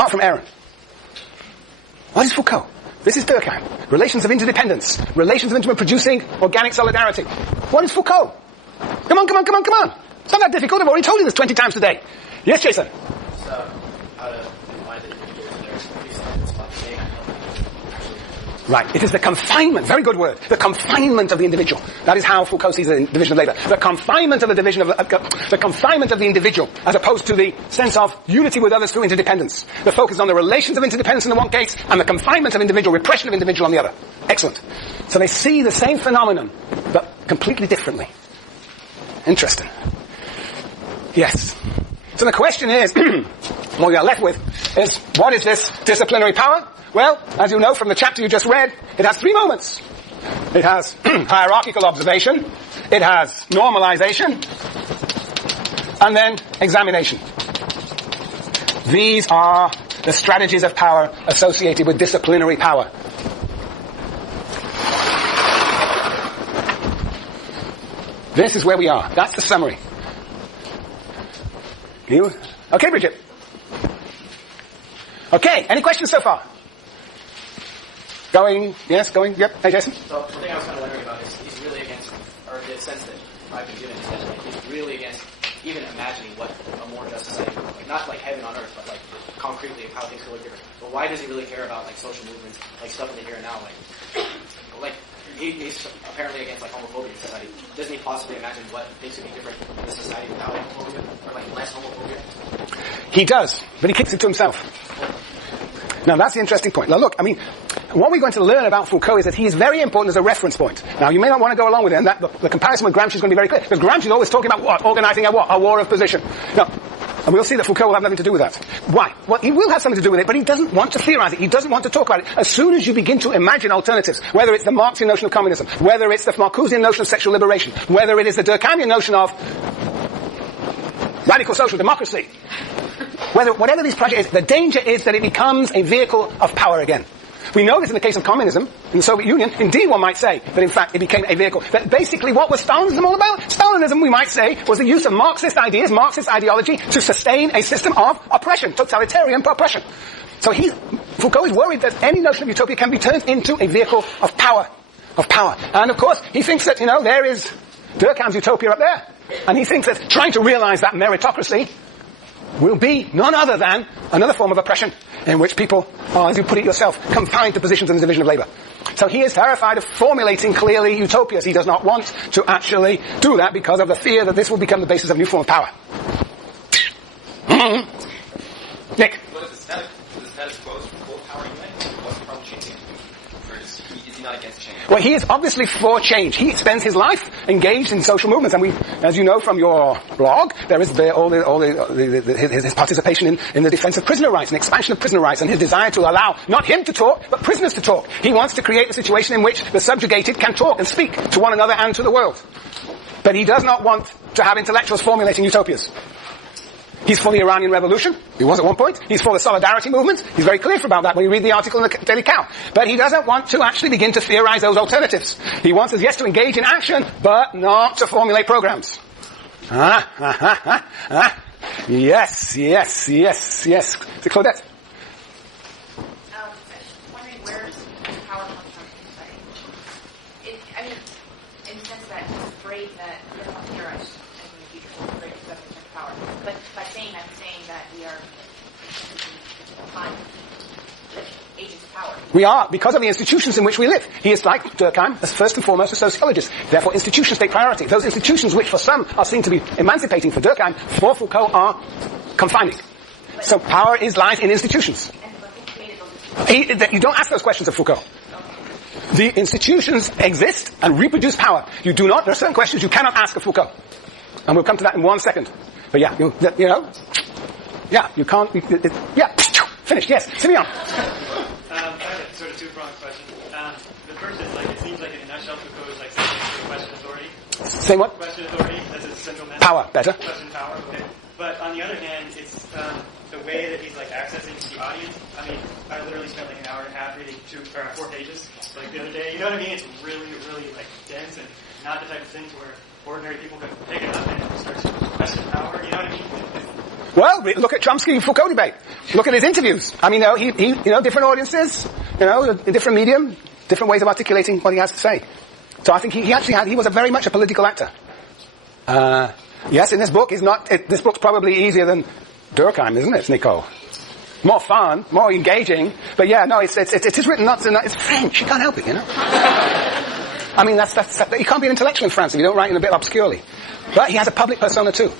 apart from Aaron. What is Foucault? This is Durkheim. Relations of interdependence. Relations of intimate producing organic solidarity. What is Foucault? Come on. It's not that difficult. I've already told you this 20 times today. Yes, Jason? So, how to define the individual in their existence about saying I know. Right. It is the confinement, very good word, the confinement of the individual. That is how Foucault sees the division of labour. The confinement of the division of the confinement of the individual, as opposed to the sense of unity with others through interdependence. The focus on the relations of interdependence in the one case, and the confinement of individual, repression of individual on the other. Excellent. So they see the same phenomenon, but completely differently. Interesting. Yes. So the question is, what we are left with is, what is this disciplinary power? Well, as you know from the chapter you just read, it has three moments. It has hierarchical observation, it has normalization, and then examination. These are the strategies of power associated with disciplinary power. This is where we are. That's the summary. You? Okay, Bridget. Okay, any questions so far? Going, yep. Hey, Jason? So the thing I was kind of wondering about is he's really against, or the sense that I've been given is that he's really against even imagining what a more just society would look like. Not like heaven on earth, but like concretely how things could look different. But why does he really care about like social movements, like stuff in the here and now? Like he's apparently against like homophobia in society. Doesn't he possibly imagine what things would be different in the society without homophobia, or like less homophobia? He does, but he kicks it to himself. Now that's the interesting point. Now look, I mean, what we're going to learn about Foucault is that he is very important as a reference point. Now you may not want to go along with it, and that the comparison with Gramsci is going to be very clear, because Gramsci is always talking about what? Organizing a what? A war of position. Now, and we'll see that Foucault will have nothing to do with that. Why? Well, he will have something to do with it, but he doesn't want to theorize it. He doesn't want to talk about it. As soon as you begin to imagine alternatives, whether it's the Marxian notion of communism, whether it's the Marcusian notion of sexual liberation, whether it is the Durkheimian notion of radical social democracy, whatever this project is, the danger is that it becomes a vehicle of power again. We know this in the case of communism in the Soviet Union. Indeed, one might say that in fact it became a vehicle. That basically what was Stalinism all about? Stalinism, we might say, was the use of Marxist ideas, Marxist ideology to sustain a system of oppression, totalitarian oppression. So Foucault is worried that any notion of utopia can be turned into a vehicle of power. And of course, he thinks that, there is Durkheim's utopia up there. And he thinks that trying to realize that meritocracy will be none other than another form of oppression in which people are, as you put it yourself, confined to positions in the division of labour. So he is terrified of formulating clearly utopias. He does not want to actually do that because of the fear that this will become the basis of a new form of power. Nick? What is the status quo? Is full power unite? What's the problem changing? Or is he not against change? Well, he is obviously for change. He spends his life engaged in social movements, and as you know from your blog, there is his participation in the defense of prisoner rights and expansion of prisoner rights, and his desire to allow not him to talk, but prisoners to talk. He wants to create a situation in which the subjugated can talk and speak to one another and to the world. But he does not want to have intellectuals formulating utopias. He's for the Iranian Revolution. He was at one point. He's for the Solidarity Movement. He's very clear about that when you read the article in the Daily Cow. But he doesn't want to actually begin to theorize those alternatives. He wants us, yes, to engage in action, but not to formulate programs. Yes. To Claudette. Wondering where power comes from in society. In the sense that it's great that we don't want to theorize in the future. It's great to have power. But by saying that, I'm saying that we are behind agents of power. We are, because of the institutions in which we live. He is like Durkheim, as first and foremost a sociologist. Therefore, institutions take priority. Those institutions which for some are seen to be emancipating for Durkheim, for Foucault are confining. So power lies in institutions. You don't ask those questions of Foucault. The institutions exist and reproduce power. There are certain questions you cannot ask of Foucault. And we'll come to that in 1 second. But yeah, you can't, finish, yes, Simeon. I have a sort of two-pronged question. The first is, it seems like in a nutshell, Foucault is saying question authority. Say what? Question authority, as a central message. Power, better. Question power, okay. But on the other hand, it's the way that he's accessing the audience. I mean, I literally spent an hour and a half reading 4 pages the other day. You know what I mean? It's really, really dense and not the type of thing where ordinary people can pick it up and start to question power. You know what I mean? Well, look at Chomsky-Foucault debate. Look at his interviews. I mean, he different audiences, a different medium, different ways of articulating what he has to say. So I think he was very much a political actor. Yes, in this book, this book's probably easier than Durkheim, isn't it, Nicole? More fun, more engaging, but yeah, no, it's written it's French, you can't help it, I mean, you can't be an intellectual in France if you don't write in a bit obscurely. But he has a public persona too.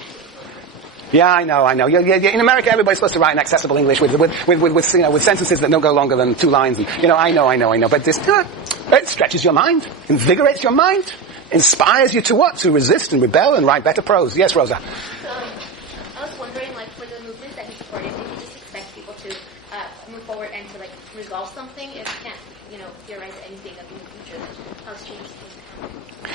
Yeah, I know. Yeah, in America, everybody's supposed to write in accessible English with sentences that don't go longer than 2 lines. And, I know. But this, it stretches your mind, invigorates your mind, inspires you to what? To resist and rebel and write better prose. Yes, Rosa. I was wondering, for the movement that he supported, did he just expect people to move forward and to resolve something? If you can't, theorize anything in the future that helps change things.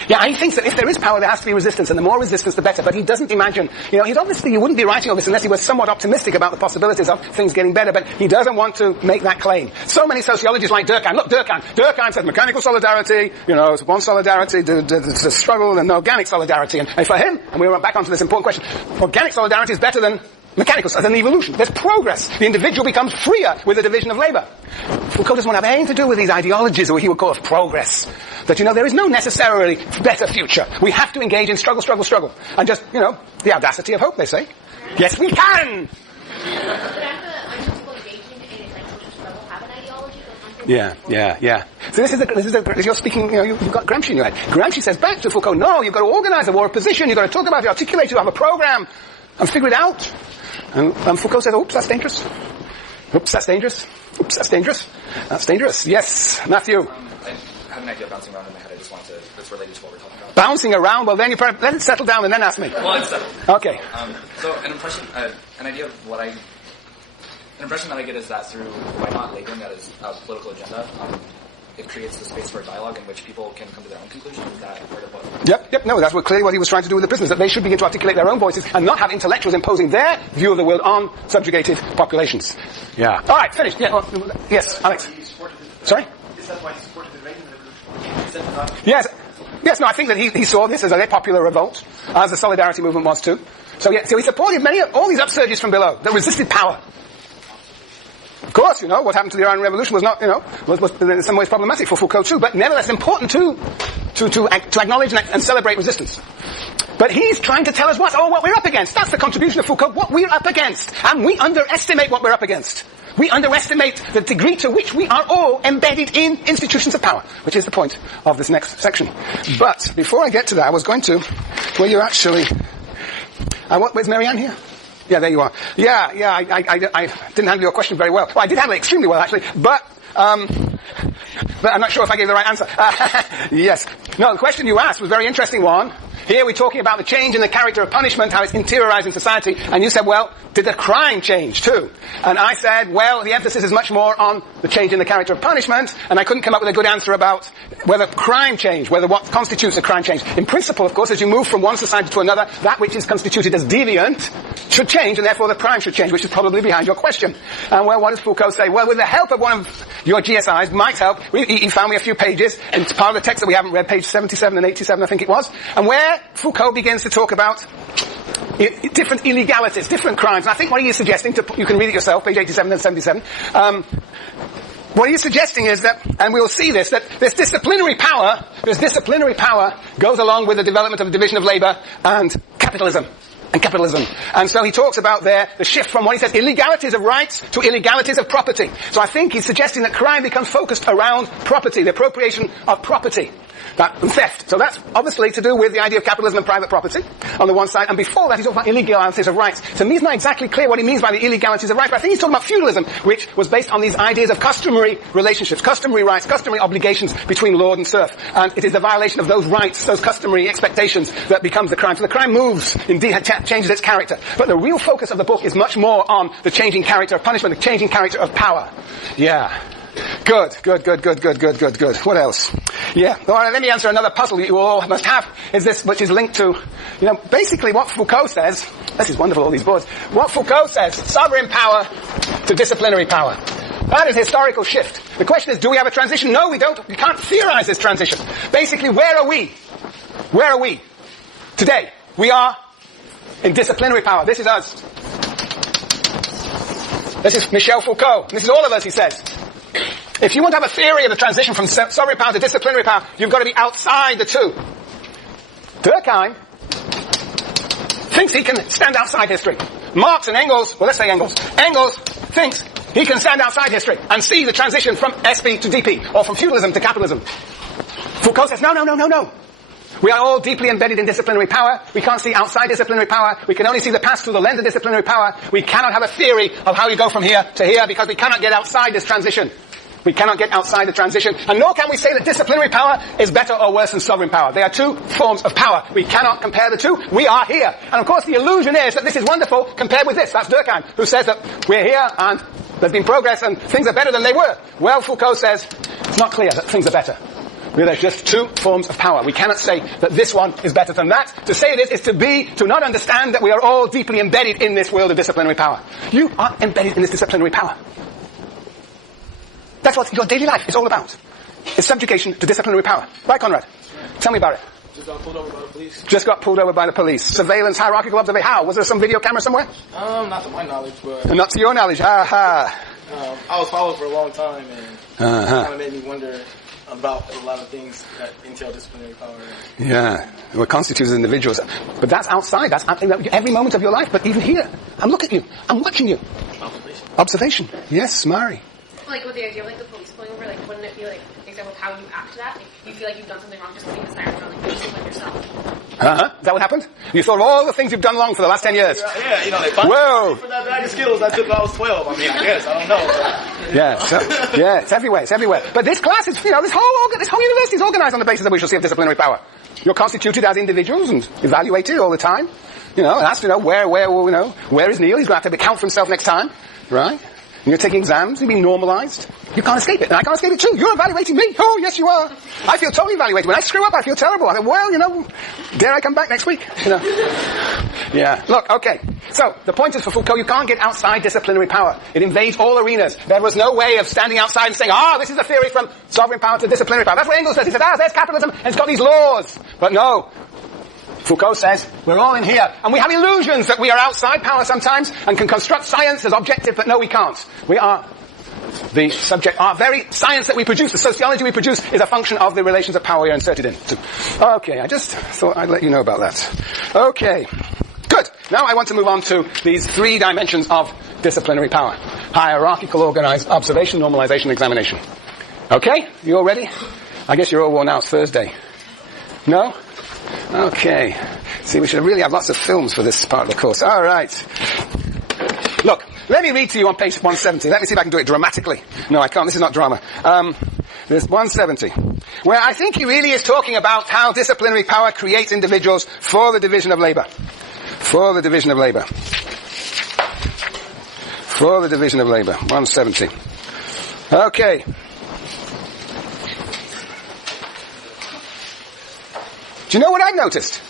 Yeah, he thinks that if there is power, there has to be resistance, and the more resistance, the better. But he doesn't imagine, he wouldn't be writing all this unless he was somewhat optimistic about the possibilities of things getting better, but he doesn't want to make that claim. So many sociologists like Durkheim. Look, Durkheim says mechanical solidarity, it's one solidarity, the struggle, and organic solidarity. And for him, and we went back onto this important question, organic solidarity is better than mechanical, than evolution. There's progress. The individual becomes freer with the division of labor. Foucault doesn't want to have anything to do with these ideologies or what he would call of progress. That, there is no necessarily better future. We have to engage in struggle. And just, the audacity of hope, they say. Yes, we can! Yeah. So you're speaking, you've got Gramsci in your head. Gramsci says back to Foucault, no, you've got to organize a war of position, you've got to talk about it, articulate it, have a program, and figure it out. And Foucault says, oops, that's dangerous. That's dangerous. Yes, Matthew. I have an idea bouncing around in my head. I just wanted to, that's related to what we're talking about. Bouncing around? Well, then let it settle down and then ask me. Well, it's settled. Okay. So an impression that I get is that by not labeling that as a political agenda, it creates the space for a dialogue in which people can come to their own conclusions. Is that part of what? Yep. No, that's clearly what he was trying to do with the prisoners, that they should begin to articulate their own voices and not have intellectuals imposing their view of the world on subjugated populations. Yeah. All right, finished. Yeah. Yes, Alex. Sorry? Is that why he supported the Reagan Revolution? Yes, no, I think that he saw this as a popular revolt, as the Solidarity movement was too. So he supported all these upsurges from below that resisted power. Of course, what happened to the Iranian Revolution was not, was in some ways problematic for Foucault too, but nevertheless important to acknowledge and celebrate resistance. But he's trying to tell us what we're up against. That's the contribution of Foucault, what we're up against. And we underestimate what we're up against. We underestimate the degree to which we are all embedded in institutions of power, which is the point of this next section. But before I get to that, I was going to, where you're actually, where's Marianne here? Yeah, there you are. Yeah, I didn't handle your question very well. Well, I did handle it extremely well, actually, but I'm not sure if I gave the right answer. Yes. No, the question you asked was a very interesting one. Here we're talking about the change in the character of punishment, how it's interiorized in society, and you said, well, did the crime change too? And I said, well, the emphasis is much more on the change in the character of punishment, and I couldn't come up with a good answer about whether crime changed, whether what constitutes a crime change. In principle, of course, as you move from one society to another, that which is constituted as deviant should change, and therefore the crime should change, which is probably behind your question. And well, what does Foucault say? Well, with the help of one of your GSIs, Mike's help, he found me a few pages, and it's part of the text that we haven't read, page 77 and 87, I think it was, and where Foucault begins to talk about different illegalities, different crimes. And I think what he is suggesting, you can read it yourself, page 87 and 77, what he is suggesting is that, and we'll see this, that this disciplinary power goes along with the development of the division of labor and capitalism. And so he talks about there the shift from what he says illegalities of rights to illegalities of property. So I think he's suggesting that crime becomes focused around property, the appropriation of property. And theft. So that's obviously to do with the idea of capitalism and private property on the one side. And before that, he's talking about illegalities of rights. To me, it's not exactly clear what he means by the illegalities of rights, but I think he's talking about feudalism, which was based on these ideas of customary relationships, customary rights, customary obligations between lord and serf. And it is the violation of those rights, those customary expectations, that becomes the crime. So the crime moves, indeed, changes its character. But the real focus of the book is much more on the changing character of punishment, the changing character of power. Yeah. Good. What else? Yeah. All right, let me answer another puzzle you all must have, is this, which is linked to, basically what Foucault says. This is wonderful, all these boards. What Foucault says, sovereign power to disciplinary power. That is a historical shift. The question is, do we have a transition? No, we don't. We can't theorize this transition. Basically, where are we? Where are we? Today, we are in disciplinary power. This is us. This is Michel Foucault. This is all of us, he says. If you want to have a theory of the transition from sovereign power to disciplinary power, you've got to be outside the two. Durkheim thinks he can stand outside history. Marx and Engels, well, let's say Engels thinks he can stand outside history and see the transition from SP to DP, or from feudalism to capitalism. Foucault says, no. We are all deeply embedded in disciplinary power. We can't see outside disciplinary power. We can only see the past through the lens of disciplinary power. We cannot have a theory of how you go from here to here because we cannot get outside this transition. We cannot get outside the transition. And nor can we say that disciplinary power is better or worse than sovereign power. They are two forms of power. We cannot compare the two. We are here. And of course the illusion is that this is wonderful compared with this. That's Durkheim, who says that we're here and there's been progress and things are better than they were. Well, Foucault says it's not clear that things are better. There's just two forms of power. We cannot say that this one is better than that. To say it is to not understand that we are all deeply embedded in this world of disciplinary power. You are embedded in this disciplinary power. That's what your daily life is all about. It's subjugation to disciplinary power. Right, Conrad? Tell me about it. Just got pulled over by the police. Just got pulled over by the police. Surveillance, hierarchical observation. How? Was there some video camera somewhere? Not to my knowledge, but... Not to your knowledge. Ha. I was followed for a long time, and it kind of made me wonder about a lot of things that entail disciplinary power. Yeah. We're constituted as individuals. But that's outside. That's every moment of your life. But even here, I'm looking at you. I'm watching you. Observation. Yes, Mari. Like with the idea of like the police pulling over, like wouldn't it be like an example of how you act to that? Like you feel like you've done something wrong, just leave the sirens on, like you just like yourself. Is that what happened? You thought of all the things you've done wrong for the last 10 years. Yeah, they find me for that bag of Skittles I took when I was 12. I mean, I guess, I don't know. Yeah, it's everywhere. But this class is, this whole university is organized on the basis that we shall see of disciplinary power. You're constituted as individuals and evaluated all the time. And has to know where is Neil? He's going to have to account for himself next time, right? You're taking exams, you're being normalized. You can't escape it. And I can't escape it too. You're evaluating me. Oh, yes you are. I feel totally evaluated. When I screw up, I feel terrible. I think, well, dare I come back next week? Yeah. Look, okay. So, the point is for Foucault, you can't get outside disciplinary power. It invades all arenas. There was no way of standing outside and saying, this is a theory from sovereign power to disciplinary power. That's what Engels says. He says, there's capitalism, and it's got these laws. But no. Foucault says, we're all in here, and we have illusions that we are outside power sometimes, and can construct science as objective, but no, we can't. We are the subject. Our very science that we produce, the sociology we produce, is a function of the relations of power we are inserted in. Okay, I just thought I'd let you know about that. Okay, good. Now I want to move on to these three dimensions of disciplinary power. Hierarchical, organized, observation, normalization, examination. Okay, you all ready? I guess you're all worn out. It's Thursday. No? Okay. See, we should really have lots of films for this part of the course. All right. Look, let me read to you on page 170. Let me see if I can do it dramatically. No, I can't. This is not drama. There's 170. Where I think he really is talking about how disciplinary power creates individuals for the division of labor. For the division of labor. For the division of labor. 170. Okay. Do you know what I've noticed?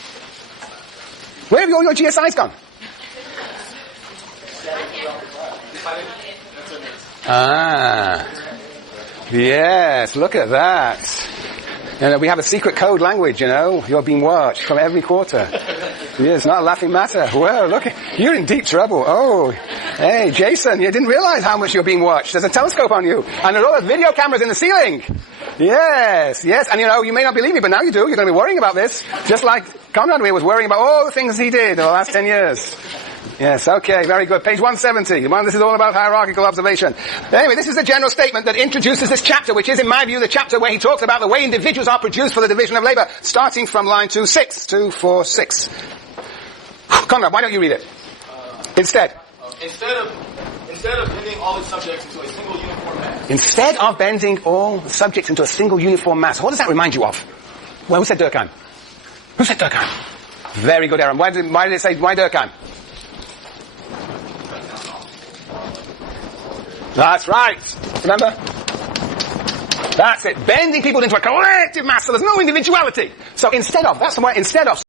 Where have all your GSIs gone? Yes, look at that. And we have a secret code language, You're being watched from every quarter. Yeah, it's not a laughing matter. Well, look, you're in deep trouble. Oh, hey, Jason, you didn't realize how much you're being watched. There's a telescope on you. And there's all those video cameras in the ceiling. Yes. And you may not believe me, but now you do. You're going to be worrying about this. Just like Conrad was worrying about all the things he did in the last 10 years. Yes, okay, very good. Page 170. This is all about hierarchical observation. Anyway, this is the general statement that introduces this chapter, which is, in my view, the chapter where he talks about the way individuals are produced for the division of labor, starting from line 246. Conrad, why don't you read it? Instead of bending all the subjects into a single uniform mass. Instead of bending all the subjects into a single uniform mass. What does that remind you of? Well, who said Durkheim? Very good, Aaron. Why did it say, why Durkheim? That's right. Remember? That's it. Bending people into a collective mass so there's no individuality. So instead of